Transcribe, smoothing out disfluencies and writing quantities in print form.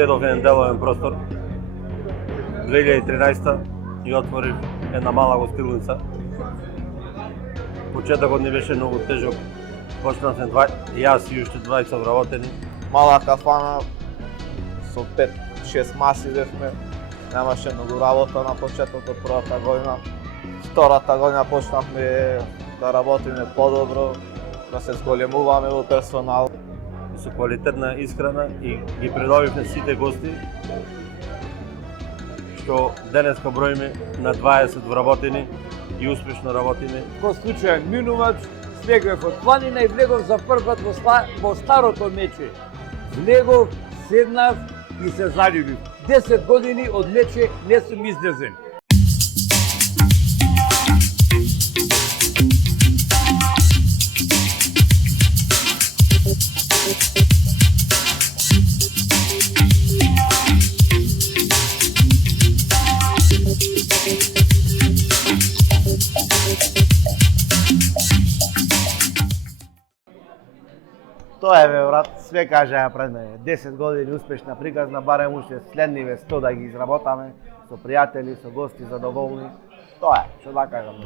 зедов еден деловен простор 2013 и отворив една мала гостилница. Почетокот ни беше многу тежок. Почнавме јас и уште двајца вработени. Мала кафана со 5-6 маси бевме. Немаше многу работа на почетокот првата година. Втората година почнавме да работиме подобро, да се зголемуваме во персонал. Со квалитетна исхрана и ги придобивме сите гости, што денеска броиме на 20 вработени и успешно работиме. Ко случајен минувач, слегов од планина и влегов за прв пат во старото Мече. Влегов, седнав и се заљубив. 10 години од Мече не сум излезен. Тоа е бе брат, све кажаа пред мене. 10 години успешна приказна, барем уште следниве 100 да ги изработаме со пријатели, со гости задоволни. Тоа е, што да кажам.